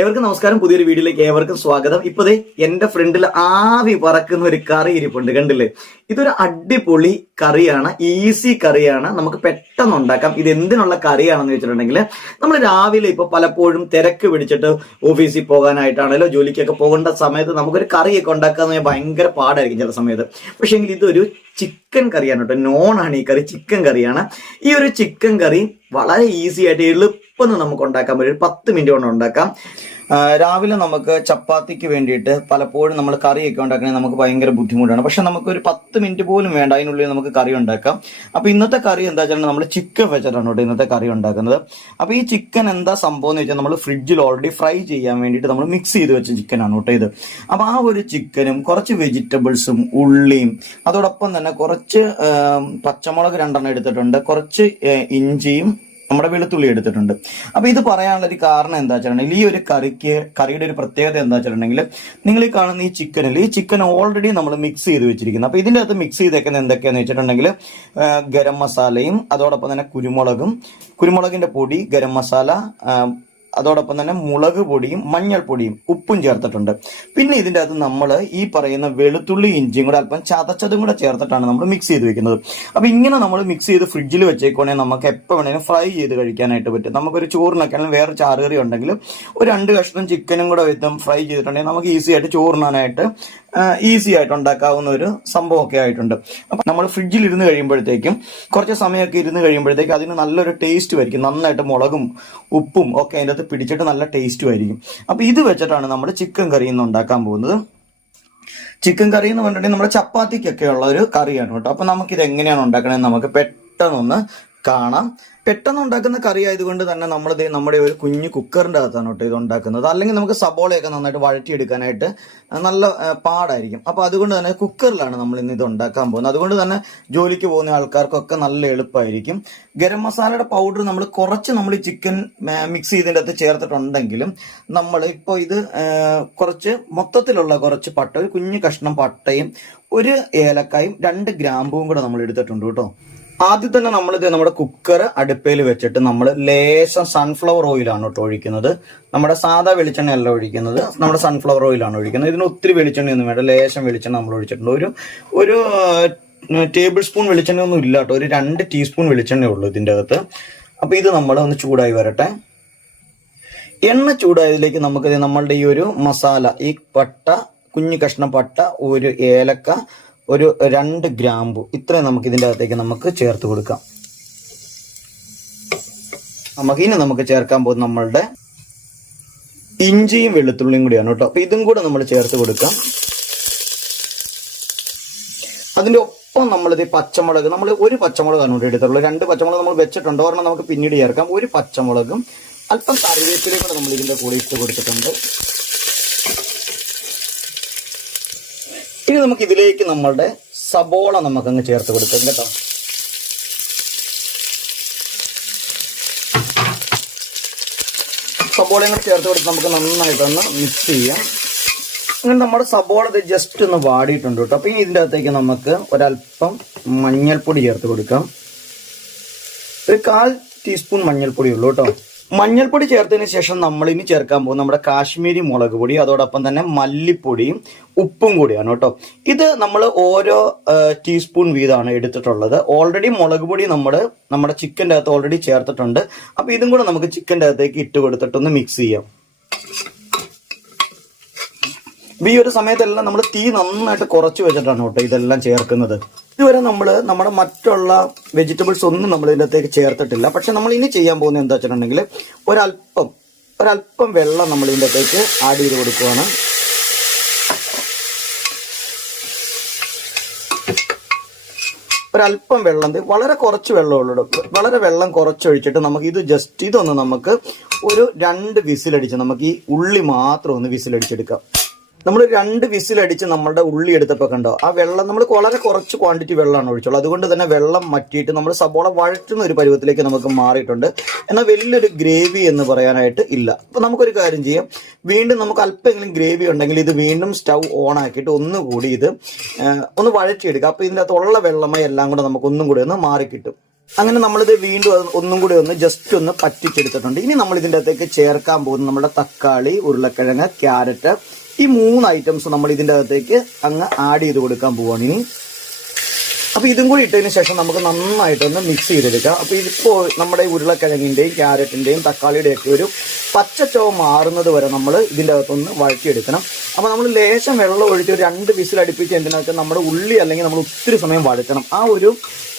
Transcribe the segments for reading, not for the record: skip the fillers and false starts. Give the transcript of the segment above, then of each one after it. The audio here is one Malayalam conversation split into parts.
ഏവർക്കും നമസ്കാരം. പുതിയൊരു വീഡിയോയിലേക്ക് ഏവർക്കും സ്വാഗതം. ഇപ്പതേ എന്റെ ഫ്രണ്ടിൽ ആവി പറക്കുന്ന ഒരു കറി ഇരിപ്പുണ്ട്, കണ്ടില്ലേ? ഇതൊരു അടിപൊളി കറിയാണ്, ഈസി കറിയാണ്, നമുക്ക് പെട്ടെന്ന് ഉണ്ടാക്കാം. ഇത് എന്തിനുള്ള കറിയാണെന്ന് വെച്ചിട്ടുണ്ടെങ്കിൽ, നമ്മൾ രാവിലെ ഇപ്പൊ പലപ്പോഴും തിരക്ക് പിടിച്ചിട്ട് ഓഫീസിൽ പോകാനായിട്ടാണല്ലോ, ജോലിക്കൊക്കെ പോകേണ്ട സമയത്ത് നമുക്കൊരു കറിയൊക്കെ ഉണ്ടാക്കാൻ ഭയങ്കര പാടായിരിക്കും ചില സമയത്ത്. പക്ഷെ എങ്കിൽ ഇതൊരു ചിക്കൻ കറിയാണ് കേട്ടോ, നോണാണ് ഈ കറി, ചിക്കൻ കറിയാണ്. ഈ ഒരു ചിക്കൻ കറി വളരെ ഈസി ആയിട്ട് എളുപ്പം നമുക്ക് ഉണ്ടാക്കാൻ പറ്റും. 10 മിനിറ്റ് കൊണ്ട് ഉണ്ടാക്കാം. രാവിലെ നമുക്ക് ചപ്പാത്തിക്ക് വേണ്ടിയിട്ട് പലപ്പോഴും നമ്മൾ കറിയൊക്കെ ഉണ്ടാക്കണമെങ്കിൽ നമുക്ക് ഭയങ്കര ബുദ്ധിമുട്ടാണ്. പക്ഷെ നമുക്ക് ഒരു 10 മിനിറ്റ് പോലും വേണ്ട, അതിനുള്ളിൽ നമുക്ക് കറി ഉണ്ടാക്കാം. അപ്പൊ ഇന്നത്തെ കറി എന്താ വെച്ചാൽ നമ്മൾ ചിക്കൻ വെച്ചിട്ടാണ് കേട്ടോ ഇന്നത്തെ കറി ഉണ്ടാക്കുന്നത്. അപ്പൊ ഈ ചിക്കൻ എന്താ സംഭവം എന്ന് വെച്ചാൽ നമ്മൾ ഫ്രിഡ്ജിൽ ഓൾറെഡി ഫ്രൈ ചെയ്യാൻ വേണ്ടിയിട്ട് നമ്മൾ മിക്സ് ചെയ്ത് വെച്ച ചിക്കനാണ് കേട്ടോ ഇത്. അപ്പൊ ആ ഒരു ചിക്കനും കുറച്ച് വെജിറ്റബിൾസും ഉള്ളിയും അതോടൊപ്പം തന്നെ കുറച്ച് പച്ചമുളക് 2 എടുത്തിട്ടുണ്ട്, കുറച്ച് ഇഞ്ചിയും നമ്മുടെ വെളുത്തുള്ളി എടുത്തിട്ടുണ്ട്. അപ്പൊ ഇത് പറയാനുള്ള ഒരു കാരണം എന്താ വെച്ചിട്ടുണ്ടെങ്കിൽ, ഈ ഒരു കറിയുടെ ഒരു പ്രത്യേകത എന്താ വെച്ചിട്ടുണ്ടെങ്കിൽ, നിങ്ങൾ ഈ കാണുന്ന ഈ ചിക്കൻ ഓൾറെഡി നമ്മൾ മിക്സ് ചെയ്ത് വെച്ചിരിക്കുന്നത്. അപ്പൊ ഇതിന്റെ അകത്ത് മിക്സ് ചെയ്തേക്കുന്നത് എന്തൊക്കെയാന്ന് വെച്ചിട്ടുണ്ടെങ്കിൽ, ഗരം മസാലയും അതോടൊപ്പം തന്നെ കുരുമുളകിന്റെ പൊടി, ഗരം മസാല, അതോടൊപ്പം തന്നെ മുളക് പൊടിയും മഞ്ഞൾപ്പൊടിയും ഉപ്പും ചേർത്തിട്ടുണ്ട്. പിന്നെ ഇതിന്റെ അകത്ത് നമ്മൾ ഈ പറയുന്ന വെളുത്തുള്ളി ഇഞ്ചിയും കൂടെ അല്പം ചതച്ചതും കൂടെ ചേർത്തിട്ടാണ് നമ്മൾ മിക്സ് ചെയ്ത് വെക്കുന്നത്. അപ്പൊ ഇങ്ങനെ നമ്മൾ മിക്സ് ചെയ്ത് ഫ്രിഡ്ജിൽ വെച്ചേക്കോണെങ്കിൽ നമുക്ക് എപ്പോൾ വേണമെങ്കിലും ഫ്രൈ ചെയ്ത് കഴിക്കാനായിട്ട് പറ്റും. നമുക്കൊരു ചോറിനൊക്കെ ആണെങ്കിൽ വേറെ ചാറുകറി ഉണ്ടെങ്കിലും ഒരു 2 കഷ്ണം ചിക്കനും കൂടെ വെച്ചും ഫ്രൈ ചെയ്തിട്ടുണ്ടെങ്കിൽ നമുക്ക് ഈസി ആയിട്ട് ചോറിനാനായിട്ട് ഈസി ആയിട്ട് ഉണ്ടാക്കാവുന്ന ഒരു സംഭവമൊക്കെ ആയിട്ടുണ്ട്. അപ്പൊ നമ്മൾ ഫ്രിഡ്ജിൽ ഇരുന്ന് കഴിയുമ്പോഴത്തേക്കും, കുറച്ച് സമയമൊക്കെ ഇരുന്ന് കഴിയുമ്പോഴത്തേക്കും അതിന് നല്ലൊരു ടേസ്റ്റ് ആയിരിക്കും. നന്നായിട്ട് മുളകും ഉപ്പും ഒക്കെ അതിൻ്റെ അകത്ത് പിടിച്ചിട്ട് നല്ല ടേസ്റ്റും ആയിരിക്കും. അപ്പൊ ഇത് വെച്ചിട്ടാണ് നമ്മൾ ചിക്കൻ കറി ഇന്ന് ഉണ്ടാക്കാൻ പോകുന്നത്. ചിക്കൻ കറി എന്ന് പറഞ്ഞിട്ടുണ്ടെങ്കിൽ നമ്മുടെ ചപ്പാത്തിക്കൊക്കെ ഉള്ള ഒരു കറിയാണ് കേട്ടോ. അപ്പൊ നമുക്കിത് എങ്ങനെയാണ് ഉണ്ടാക്കണമെന്ന് നമുക്ക് പെട്ടെന്നൊന്ന് കാണാം. പെട്ടെന്ന് ഉണ്ടാക്കുന്ന കറി ആയതുകൊണ്ട് തന്നെ നമ്മളിത് നമ്മുടെ ഒരു കുഞ്ഞു കുക്കറിന്റെ അകത്താണ് കേട്ടോ ഇത് ഉണ്ടാക്കുന്നത്. അല്ലെങ്കിൽ നമുക്ക് സബോളയൊക്കെ നന്നായിട്ട് വഴറ്റിയെടുക്കാനായിട്ട് നല്ല പാടായിരിക്കും. അപ്പൊ അതുകൊണ്ട് തന്നെ കുക്കറിലാണ് നമ്മൾ ഇന്ന് ഇത് ഉണ്ടാക്കാൻ പോകുന്നത്. അതുകൊണ്ട് തന്നെ ജോലിക്ക് പോകുന്ന ആൾക്കാർക്കൊക്കെ നല്ല എളുപ്പമായിരിക്കും. ഗരം മസാലയുടെ പൗഡർ നമ്മൾ ഈ ചിക്കൻ മിക്സ് ചെയ്തതിൻ്റെ അകത്ത് ചേർത്തിട്ടുണ്ടെങ്കിലും, നമ്മൾ ഇപ്പോൾ ഇത് കുറച്ച് മൊത്തത്തിലുള്ള കുറച്ച് പട്ട, ഒരു കുഞ്ഞു കഷ്ണം പട്ടയും ഒരു ഏലക്കായും 2 ഗ്രാമ്പും കൂടെ നമ്മൾ എടുത്തിട്ടുണ്ട് കേട്ടോ. ആദ്യം തന്നെ നമ്മളിത് നമ്മുടെ കുക്കർ അടുപ്പയിൽ വെച്ചിട്ട് നമ്മൾ ലേശം സൺഫ്ലവർ ഓയിലാണ് കേട്ടോ ഒഴിക്കുന്നത്. നമ്മുടെ സാധാ വെളിച്ചെണ്ണയല്ല ഒഴിക്കുന്നത്, നമ്മുടെ സൺഫ്ലവർ ഓയിലാണ് ഒഴിക്കുന്നത്. ഇതിന് ഒത്തിരി വെളിച്ചെണ്ണയൊന്നും വേണ്ട, ലേശം വെളിച്ചെണ്ണ നമ്മൾ ഒഴിച്ചിട്ടുണ്ട്. ഒരു ടേബിൾ സ്പൂൺ വെളിച്ചെണ്ണ ഒന്നും ഇല്ല കേട്ടോ, ഒരു 2 ടീസ്പൂൺ വെളിച്ചെണ്ണ ഉള്ളൂ ഇതിൻ്റെ അകത്ത്. അപ്പൊ ഇത് നമ്മൾ ഒന്ന് ചൂടായി വരട്ടെ. എണ്ണ ചൂടായതിലേക്ക് നമുക്ക് നമ്മളുടെ ഈ ഒരു മസാല, ഈ പട്ട, കുഞ്ഞു കഷ്ണം പട്ട, ഒരു ഏലക്ക, ഒരു 2 ഗ്രാമ്പു, ഇത്രയും നമുക്ക് ഇതിൻ്റെ അകത്തേക്ക് നമുക്ക് ചേർത്ത് കൊടുക്കാം. നമുക്ക് ചേർക്കാൻ പോകുന്നത് നമ്മളുടെ ഇഞ്ചിയും വെളുത്തുള്ളിയും കൂടിയാണ് കേട്ടോ. അപ്പൊ ഇതും കൂടെ നമ്മൾ ചേർത്ത് കൊടുക്കാം. അതിന്റെ ഒപ്പം നമ്മളിത് പച്ചമുളക്, നമ്മൾ ഒരു പച്ചമുളകാണ് ഇവിടെ എടുത്തുള്ളത്. 2 പച്ചമുളക് നമ്മൾ വെച്ചിട്ടുണ്ട്, ഒരെണ്ണം നമുക്ക് പിന്നീട് ചേർക്കാം. ഒരു പച്ചമുളകും അല്പം കറിവേപ്പിലയും കൂടെ നമ്മൾ ഇതിന്റെ കൂടെ ഇട്ട് കൊടുത്തിട്ടുണ്ട്. ഇനി നമുക്ക് ഇതിലേക്ക് നമ്മളുടെ സബോള നമുക്കങ്ങ് ചേർത്ത് കൊടുക്കാം കേട്ടോ. സബോളയും കൂടെ ചേർത്ത് കൊടുത്ത് നമുക്ക് നന്നായിട്ടൊന്ന് മിക്സ് ചെയ്യാം. അങ്ങനെ നമ്മുടെ സബോള ജസ്റ്റ് ഒന്ന് വാടിയിട്ടുണ്ട് കേട്ടോ. അപ്പൊ ഇനി ഇതിൻ്റെ അകത്തേക്ക് നമുക്ക് ഒരല്പം മഞ്ഞൾപ്പൊടി ചേർത്ത് കൊടുക്കാം. ഒരു 1/4 ടീസ്പൂൺ മഞ്ഞൾപ്പൊടി ഉള്ളൂ കേട്ടോ. മഞ്ഞൾപ്പൊടി ചേർത്തതിന് ശേഷം നമ്മൾ ഇനി ചേർക്കാൻ പോകും നമ്മുടെ കാശ്മീരി മുളക് പൊടി, അതോടൊപ്പം തന്നെ മല്ലിപ്പൊടിയും ഉപ്പും കൂടിയാണ് കേട്ടോ. ഇത് നമ്മൾ ഓരോ ടീസ്പൂൺ വീതമാണ് എടുത്തിട്ടുള്ളത്. ഓൾറെഡി മുളക് പൊടി നമ്മുടെ ചിക്കൻ്റെ അകത്ത് ഓൾറെഡി ചേർത്തിട്ടുണ്ട്. അപ്പൊ ഇതും കൂടെ നമുക്ക് ചിക്കൻ്റെ അകത്തേക്ക് ഇട്ട് കൊടുത്തിട്ടൊന്ന് മിക്സ് ചെയ്യാം. ഈ ഒരു സമയത്തെല്ലാം നമ്മൾ തീ നന്നായിട്ട് കുറച്ച് വെച്ചിട്ടാണ് കേട്ടോ ഇതെല്ലാം ചേർക്കുന്നത്. ഇതുവരെ നമ്മുടെ മറ്റുള്ള വെജിറ്റബിൾസ് ഒന്നും നമ്മൾ ഇതിനകത്തേക്ക് ചേർത്തിട്ടില്ല. പക്ഷെ നമ്മൾ ഇനി ചെയ്യാൻ പോകുന്നത് എന്താ വെച്ചിട്ടുണ്ടെങ്കിൽ, ഒരല്പം വെള്ളം നമ്മൾ ഇതിൻ്റെ അകത്തേക്ക് ആഡ് ചെയ്ത് കൊടുക്കുകയാണ്. ഒരല്പം വെള്ളം, വളരെ കുറച്ച് വെള്ളമുള്ളൂ, വളരെ വെള്ളം കുറച്ചൊഴിച്ചിട്ട് നമുക്ക് ഇതൊന്ന് നമുക്ക് ഒരു 2 വിസിലടിച്ച് നമുക്ക് ഈ ഉള്ളി മാത്രം ഒന്ന് വിസിലടിച്ചെടുക്കാം. നമ്മൾ 2 വിസിലടിച്ച് നമ്മളുടെ ഉള്ളി എടുത്തപ്പോൾ കണ്ടോ, ആ വെള്ളം നമ്മൾ വളരെ കുറച്ച് ക്വാണ്ടിറ്റി വെള്ളമാണ് ഒഴിച്ചുള്ളൂ. അതുകൊണ്ട് തന്നെ വെള്ളം മറ്റിയിട്ട് നമ്മൾ സബോള വഴറ്റുന്ന ഒരു പരുവത്തിലേക്ക് നമുക്ക് മാറിയിട്ടുണ്ട്. എന്നാൽ വലിയൊരു ഗ്രേവി എന്ന് പറയാനായിട്ട് ഇല്ല. അപ്പൊ നമുക്കൊരു കാര്യം ചെയ്യാം, വീണ്ടും നമുക്ക് അല്പമെങ്കിലും ഗ്രേവി ഉണ്ടെങ്കിൽ ഇത് വീണ്ടും സ്റ്റൗ ഓൺ ആക്കിയിട്ട് ഒന്നുകൂടി ഇത് ഒന്ന് വഴറ്റിയെടുക്കുക. അപ്പൊ ഇതിൻ്റെ അകത്തുള്ള വെള്ളമായി എല്ലാം കൂടെ നമുക്ക് ഒന്നും കൂടി ഒന്ന് മാറിക്കിട്ടും. അങ്ങനെ നമ്മളിത് വീണ്ടും ഒന്നും കൂടി ഒന്ന് ജസ്റ്റ് ഒന്ന് പറ്റിച്ചെടുത്തിട്ടുണ്ട്. ഇനി നമ്മൾ ഇതിൻ്റെ അകത്തേക്ക് ചേർക്കാൻ പോകുന്നത് നമ്മുടെ തക്കാളി, ഉരുളക്കിഴങ്ങ്, ക്യാരറ്റ്, ഈ 3 ഐറ്റംസ് നമ്മൾ ഇതിൻ്റെ അകത്തേക്ക് അങ്ങ് ആഡ് ചെയ്ത് കൊടുക്കാൻ പോവുകയാണ് ഇനി. അപ്പോൾ ഇതും കൂടി ഇട്ടതിന് ശേഷം നമുക്ക് നന്നായിട്ടൊന്ന് മിക്സ് ചെയ്തെടുക്കാം. അപ്പോൾ ഇതിപ്പോൾ നമ്മുടെ ഉരുളക്കിഴങ്ങിൻ്റെയും ക്യാരറ്റിൻ്റെയും തക്കാളിയുടെയും ഒക്കെ ഒരു പച്ചച്ചവ മാറുന്നത് വരെ നമ്മൾ ഇതിൻ്റെ അകത്തൊന്ന് വഴറ്റിയെടുക്കണം. അപ്പോൾ നമ്മൾ ലേശം വെള്ളം ഒഴിച്ച് ഒരു 2 വിസിൽ അടുപ്പിച്ച് എന്തിനൊക്കെ നമ്മുടെ ഉള്ളി അല്ലെങ്കിൽ നമ്മൾ ഒത്തിരി സമയം വഴറ്റണം. ആ ഒരു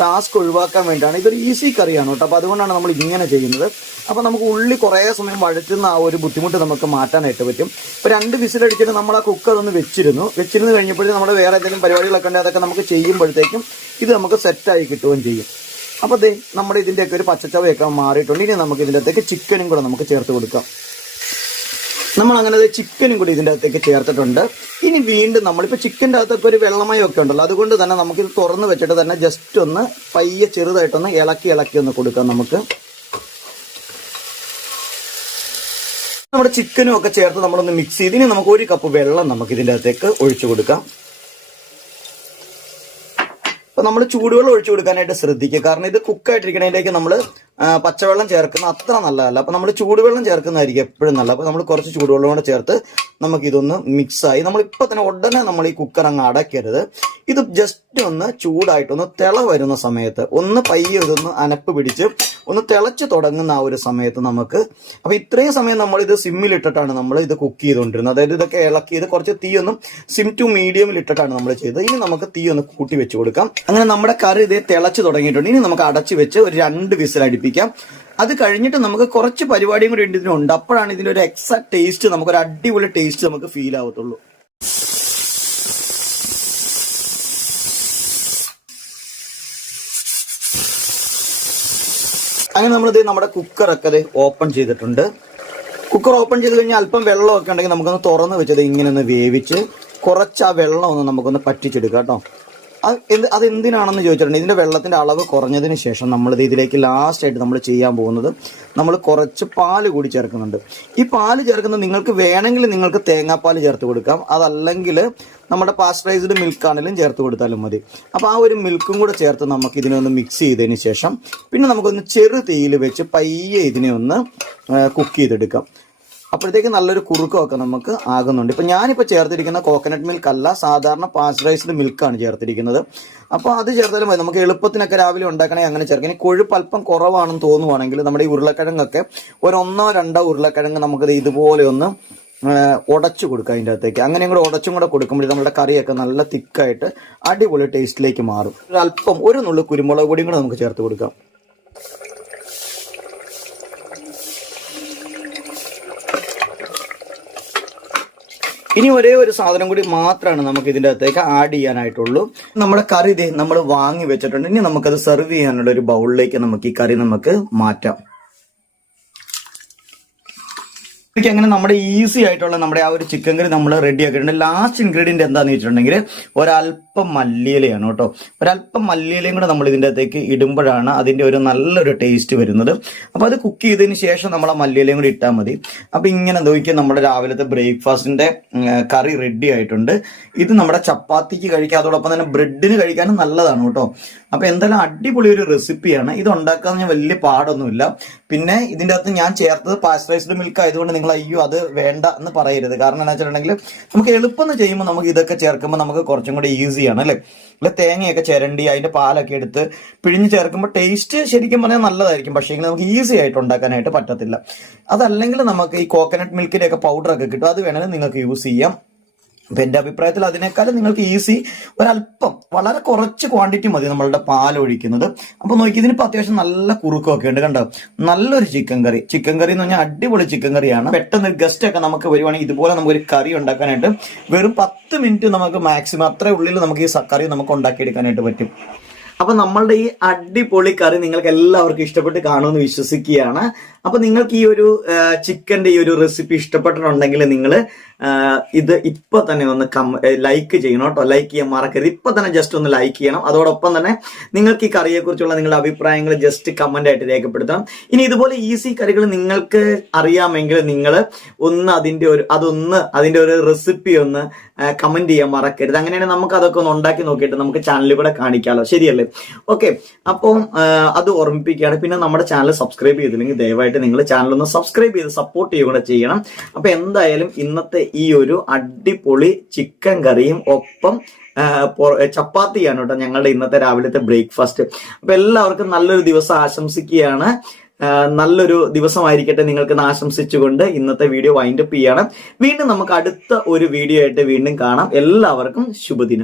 ടാസ്ക് ഒഴിവാക്കാൻ വേണ്ടിയാണ്. ഇതൊരു ഈസി കറിയാണ് കേട്ടോ. അപ്പോൾ അതുകൊണ്ടാണ് നമ്മൾ ഇങ്ങനെ ചെയ്യുന്നത്. അപ്പോൾ നമുക്ക് ഉള്ളി കുറേ സമയം വഴറ്റുന്ന ആ ഒരു ബുദ്ധിമുട്ട് നമുക്ക് മാറ്റാനായിട്ട് പറ്റും. ഇപ്പോൾ 2 വിസിലടിച്ചിട്ട് നമ്മൾ ആ കുക്കർ ഒന്ന് വെച്ചിരുന്നു കഴിഞ്ഞപ്പോഴത്തേക്കും നമ്മുടെ വേറെ എന്തെങ്കിലും പരിപാടികളൊക്കെ ഉണ്ടെങ്കിൽ അതൊക്കെ നമുക്ക് ചെയ്യുമ്പോഴത്തേക്കും ഇത് നമുക്ക് സെറ്റായി കിട്ടുകയും ചെയ്യും. അപ്പോൾ ദേ നമ്മുടെ ഇതിൻ്റെയൊക്കെ ഒരു പച്ചച്ചവയൊക്കെ മാറിയിട്ടുണ്ട്. ഇനി നമുക്ക് ഇതിൻ്റെ അകത്തേക്ക് ചിക്കനും കൂടെ നമുക്ക് ചേർത്ത് കൊടുക്കാം. നമ്മൾ അങ്ങനെ ചിക്കനും കൂടി ഇതിൻ്റെ അകത്തേക്ക് ചേർത്തിട്ടുണ്ട്. ഇനി വീണ്ടും നമ്മളിപ്പോൾ ചിക്കൻ്റെ അകത്തൊക്കെ ഒരു വെള്ളമയമൊക്കെ ഉണ്ടല്ലോ, അതുകൊണ്ട് തന്നെ നമുക്കിത് തുറന്ന് വെച്ചിട്ട് തന്നെ ജസ്റ്റ് ഒന്ന് പയ്യെ ചെറുതായിട്ടൊന്ന് ഇളക്കി ഒന്ന് കൊടുക്കാം. നമുക്ക് നമ്മുടെ ചിക്കനും ഒക്കെ ചേർത്ത് നമ്മളൊന്ന് മിക്സ് ചെയ്ത് ഇനി നമുക്ക് 1 കപ്പ് വെള്ളം നമുക്ക് ഇതിൻ്റെ അകത്തേക്ക് ഒഴിച്ചു കൊടുക്കാം. അപ്പോൾ നമ്മൾ ചൂടുവെള്ളം ഒഴിച്ചു കൊടുക്കാനായിട്ട് ശ്രദ്ധിക്കുക. കാരണം ഇത് കുക്കായിട്ടിരിക്കണതിലേക്ക് നമ്മൾ പച്ചവെള്ളം ചേർക്കുന്ന അത്ര നല്ലതല്ല. അപ്പോൾ നമ്മൾ ചൂടുവെള്ളം ചേർക്കുന്നതായിരിക്കും എപ്പോഴും നല്ല. അപ്പോൾ നമ്മൾ കുറച്ച് ചൂടുവെള്ളം കൂടെ ചേർത്ത് നമുക്കിതൊന്ന് മിക്സായി നമ്മളിപ്പോൾ തന്നെ ഉടനെ നമ്മൾ ഈ കുക്കർ അങ്ങ് അടയ്ക്കരുത്. ഇത് ജസ്റ്റ് ഒന്ന് ചൂടായിട്ടൊന്ന് തിള വരുന്ന സമയത്ത് ഒന്ന് പയ്യെ ഇതൊന്ന് അനപ്പ് പിടിച്ച് ഒന്ന് തിളച്ച് തുടങ്ങുന്ന ആ ഒരു സമയത്ത് നമുക്ക്, അപ്പോൾ ഇത്രയും സമയം നമ്മളിത് സിമ്മിലിട്ടിട്ടാണ് നമ്മൾ ഇത് കുക്ക് ചെയ്തുകൊണ്ടിരുന്നത്. അതായത് ഇതൊക്കെ ഇളക്കിയത് കുറച്ച് തീ ഒന്ന് സിം ടു മീഡിയമിൽ ഇട്ടിട്ടാണ് നമ്മൾ ചെയ്തത്. ഇനി നമുക്ക് തീ ഒന്ന് കൂട്ടി വെച്ച് കൊടുക്കാം. അങ്ങനെ നമ്മുടെ കറി ഇതേ തിളച്ച് തുടങ്ങിയിട്ടുണ്ട്. ഇനി നമുക്ക് അടച്ച് വെച്ച് ഒരു 2 വിസിൽ അടുപ്പിക്കാം. അത് കഴിഞ്ഞിട്ട് നമുക്ക് കുറച്ച് പരിപാടിയും കൂടി ഇതിനുണ്ട്. അപ്പോഴാണ് ഇതിൻ്റെ ഒരു എക്സാ ടേസ്റ്റ്, നമുക്കൊരു അടിപൊളി ടേസ്റ്റ് നമുക്ക് ഫീൽ ആവത്തുള്ളൂ. അങ്ങനെ നമ്മളിത് നമ്മുടെ കുക്കറൊക്കെ ഓപ്പൺ ചെയ്തിട്ടുണ്ട്. കുക്കർ ഓപ്പൺ ചെയ്ത് കഴിഞ്ഞാൽ അല്പം വെള്ളമൊക്കെ ഉണ്ടെങ്കിൽ നമുക്കൊന്ന് തുറന്ന് വെച്ചത് ഇങ്ങനെ ഒന്ന് വേവിച്ച് കുറച്ച് ആ വെള്ളം ഒന്ന് നമുക്കൊന്ന് പറ്റിച്ചെടുക്കാം കേട്ടോ. അതെന്തിനാണെന്ന് ചോദിച്ചിട്ടുണ്ടെങ്കിൽ ഇതിൻ്റെ വെള്ളത്തിൻ്റെ അളവ് കുറഞ്ഞതിന് ശേഷം നമ്മളിത് ഇതിലേക്ക് ലാസ്റ്റായിട്ട് നമ്മൾ ചെയ്യാൻ പോകുന്നത് നമ്മൾ കുറച്ച് പാല് കൂടി ചേർക്കുന്നുണ്ട്. ഈ പാല് ചേർക്കുന്നത് നിങ്ങൾക്ക് വേണമെങ്കിൽ നിങ്ങൾക്ക് തേങ്ങാപ്പാൽ ചേർത്ത് കൊടുക്കാം, അതല്ലെങ്കിൽ നമ്മുടെ പാസ്ചറൈസ്ഡ് മിൽക്കാണെങ്കിലും ചേർത്ത് കൊടുത്താലും മതി. അപ്പോൾ ആ ഒരു മിൽക്കും കൂടെ ചേർത്ത് നമുക്ക് ഇതിനെ ഒന്ന് മിക്സ് ചെയ്തതിന് ശേഷം പിന്നെ നമുക്കൊന്ന് ചെറു തീയിൽ വെച്ച് പയ്യെ ഇതിനെ ഒന്ന് കുക്ക് ചെയ്തെടുക്കാം. അപ്പോഴത്തേക്ക് നല്ലൊരു കുറുക്കമൊക്കെ നമുക്ക് ആകുന്നുണ്ട്. ഇപ്പം ഞാനിപ്പോൾ ചേർത്തിരിക്കുന്ന കോക്കനട്ട് മിൽക്ക് അല്ല, സാധാരണ പാസ്ചറൈസ്ഡ് മിൽക്കാണ് ചേർത്തിരിക്കുന്നത്. അപ്പോൾ അത് ചേർത്താലും മതി. നമുക്ക് എളുപ്പത്തിനൊക്കെ രാവിലെ ഉണ്ടാക്കണമെങ്കിൽ അങ്ങനെ ചേർക്കാം. ഇനി കൊഴുപ്പ് അല്പം കുറവാണെന്ന് തോന്നുവാണെങ്കിൽ നമ്മുടെ ഈ ഉരുളക്കിഴങ്ങൊക്കെ ഒരു 1-2 ഉരുളക്കിഴങ്ങ് നമുക്കത് ഇതുപോലെ ഒന്ന് ഉടച്ചു കൊടുക്കുക അതിൻ്റെ അകത്തേക്ക്. അങ്ങനെയും കൂടെ ഉടച്ചും കൂടെ കൊടുക്കുമ്പോൾ നമ്മുടെ കറിയൊക്കെ നല്ല തിക്കായിട്ട് അടിപൊളി ടേസ്റ്റിലേക്ക് മാറും. അല്പം ഒരു നുള്ളു കുരുമുളക് പൊടിയും കൂടെ നമുക്ക് ചേർത്ത് കൊടുക്കാം. ഇനി ഒരേ ഒരു സാധനം കൂടി മാത്രമാണ് നമുക്ക് ഇതിൻ്റെ അകത്തേക്ക് ആഡ് ചെയ്യാനായിട്ടുള്ളൂ. നമ്മുടെ കറി ഇതേ നമ്മൾ വാങ്ങി വെച്ചിട്ടുണ്ട്. ഇനി നമുക്കത് സെർവ് ചെയ്യാനുള്ള ഒരു ബൗളിലേക്ക് നമുക്ക് ഈ കറി നമുക്ക് മാറ്റാം. അങ്ങനെ നമ്മുടെ ഈസി ആയിട്ടുള്ള നമ്മുടെ ആ ഒരു ചിക്കൻ കറി നമ്മൾ റെഡി ആക്കിയിട്ടുണ്ട്. ലാസ്റ്റ് ഇൻഗ്രീഡിയൻറ്റ് എന്താണെന്ന് വെച്ചിട്ടുണ്ടെങ്കിൽ ഒരല്പം മല്ലിയിലയാണ് കേട്ടോ. ഒരല്പം മല്ലിയിലയും കൂടെ നമ്മൾ ഇതിൻ്റെ അകത്തേക്ക് ഇടുമ്പോഴാണ് അതിൻ്റെ ഒരു നല്ലൊരു ടേസ്റ്റ് വരുന്നത്. അപ്പോൾ അത് കുക്ക് ചെയ്തതിന് ശേഷം നമ്മൾ ആ മല്ലിയിലയും കൂടി ഇട്ടാൽ മതി. അപ്പോൾ ഇങ്ങനെ നോക്കിയാൽ നമ്മുടെ രാവിലത്തെ ബ്രേക്ക്ഫാസ്റ്റിൻ്റെ കറി റെഡി ആയിട്ടുണ്ട്. ഇത് നമ്മുടെ ചപ്പാത്തിക്ക് കഴിക്കാം, അതോടൊപ്പം തന്നെ ബ്രെഡിന് കഴിക്കാനും നല്ലതാണ് കേട്ടോ. അപ്പോൾ എന്തായാലും അടിപൊളി ഒരു റെസിപ്പിയാണ്. ഇത് ഉണ്ടാക്കാൻ ഞാൻ വലിയ പാടൊന്നുമില്ല. പിന്നെ ഇതിൻ്റെ അകത്ത് ഞാൻ ചേർത്തത് പാസ്ചറൈസ്ഡ് മിൽക്ക് ആയതുകൊണ്ട് നിങ്ങൾ അയ്യോ അത് വേണ്ട എന്ന് പറയരുത്. കാരണം എന്താ വെച്ചിട്ടുണ്ടെങ്കിൽ നമുക്ക് എളുപ്പം ചെയ്യുമ്പോൾ നമുക്ക് ഇതൊക്കെ ചേർക്കുമ്പോൾ നമുക്ക് കുറച്ചും കൂടെ ഈസിയാണ് അല്ലേ. അല്ലെ തേങ്ങയൊക്കെ ചിരണ്ടി അതിൻ്റെ പാലൊക്കെ എടുത്ത് പിഴിഞ്ഞ് ചേർക്കുമ്പോൾ ടേസ്റ്റ് ശരിക്കും പറഞ്ഞാൽ നല്ലതായിരിക്കും. പക്ഷേ നമുക്ക് ഈസി ആയിട്ട് ഉണ്ടാക്കാനായിട്ട് പറ്റത്തില്ല. അതല്ലെങ്കിൽ നമുക്ക് ഈ കോക്കനട്ട് മിൽക്കിൻ്റെ ഒക്കെ പൗഡറൊക്കെ കിട്ടും, അത് വേണമെങ്കിൽ നിങ്ങൾക്ക് യൂസ് ചെയ്യാം. അപ്പം എൻ്റെ അഭിപ്രായത്തിൽ അതിനേക്കാളും നിങ്ങൾക്ക് ഈസി ഒരല്പം വളരെ കുറച്ച് ക്വാണ്ടിറ്റി മതി നമ്മളുടെ പാൽ ഒഴിക്കുന്നത്. അപ്പോൾ നോക്കി ഇതിനിപ്പോൾ അത്യാവശ്യം നല്ല കുറുക്കമൊക്കെ ഉണ്ട് കണ്ടോ. നല്ലൊരു ചിക്കൻ കറി എന്ന് പറഞ്ഞാൽ അടിപൊളി ചിക്കൻ കറിയാണ്. പെട്ടെന്ന് ഗസ്റ്റ് ഒക്കെ നമുക്ക് വരുവാണെങ്കിൽ ഇതുപോലെ നമുക്കൊരു കറി ഉണ്ടാക്കാനായിട്ട് വെറും 10 മിനിറ്റ് നമുക്ക് മാക്സിമം അത്ര ഉള്ളിൽ നമുക്ക് ഈ കറി നമുക്ക് ഉണ്ടാക്കിയെടുക്കാനായിട്ട് പറ്റും. അപ്പൊ നമ്മളുടെ ഈ അടിപൊളി കറി നിങ്ങൾക്ക് എല്ലാവർക്കും ഇഷ്ടപ്പെട്ട് കാണുമെന്ന് വിശ്വസിക്കുകയാണ്. അപ്പൊ നിങ്ങൾക്ക് ഈ ഒരു ചിക്കന്റെ ഈ ഒരു റെസിപ്പി ഇഷ്ടപ്പെട്ടിട്ടുണ്ടെങ്കിൽ നിങ്ങൾ ഇത് ഇപ്പൊ തന്നെ ഒന്ന് ലൈക്ക് ചെയ്യണം കേട്ടോ. ലൈക്ക് ചെയ്യാൻ മറക്കരുത്. ഇപ്പൊ തന്നെ ജസ്റ്റ് ഒന്ന് ലൈക്ക് ചെയ്യണം. അതോടൊപ്പം തന്നെ നിങ്ങൾക്ക് ഈ കറിയെ കുറിച്ചുള്ള നിങ്ങളുടെ അഭിപ്രായങ്ങൾ ജസ്റ്റ് കമന്റ് ആയിട്ട് രേഖപ്പെടുത്തണം. ഇനി ഇതുപോലെ ഈസി കറികൾ നിങ്ങൾക്ക് അറിയാമെങ്കിൽ നിങ്ങൾ ഒന്ന് അതിന്റെ ഒരു റെസിപ്പി ഒന്ന് കമന്റ് ചെയ്യാൻ മറക്കരുത്. അങ്ങനെയാണെങ്കിൽ നമുക്ക് അതൊക്കെ ഒന്ന് ഉണ്ടാക്കി നോക്കിയിട്ട് നമുക്ക് ചാനലിൽ കൂടെ കാണിക്കാമല്ലോ, ശരിയല്ലേ? ഓക്കെ, അപ്പം അത് ഓർമ്മിപ്പിക്കുകയാണ്. പിന്നെ നമ്മുടെ ചാനൽ സബ്സ്ക്രൈബ് ചെയ്തില്ലെങ്കിൽ ദയവായിട്ട് നിങ്ങൾ ചാനൽ ഒന്ന് സബ്സ്ക്രൈബ് ചെയ്ത് സപ്പോർട്ട് ചെയ്യുക ചെയ്യണം. അപ്പൊ എന്തായാലും ഇന്നത്തെ ഈ ഒരു അടിപൊളി ചിക്കൻ കറിയും ഒപ്പം ചപ്പാത്തിയാണ് കേട്ടോ ഞങ്ങളുടെ ഇന്നത്തെ രാവിലത്തെ ബ്രേക്ക്ഫാസ്റ്റ്. അപ്പൊ എല്ലാവർക്കും നല്ലൊരു ദിവസം ആശംസിക്കുകയാണ്. നല്ലൊരു ദിവസമായിരിക്കട്ടെ നിങ്ങൾക്ക് ആശംസിച്ചുകൊണ്ട് ഇന്നത്തെ വീഡിയോ വൈൻഡപ്പ് ചെയ്യണം. വീണ്ടും നമുക്ക് അടുത്ത ഒരു വീഡിയോ ആയിട്ട് വീണ്ടും കാണാം. എല്ലാവർക്കും ശുഭദിനം.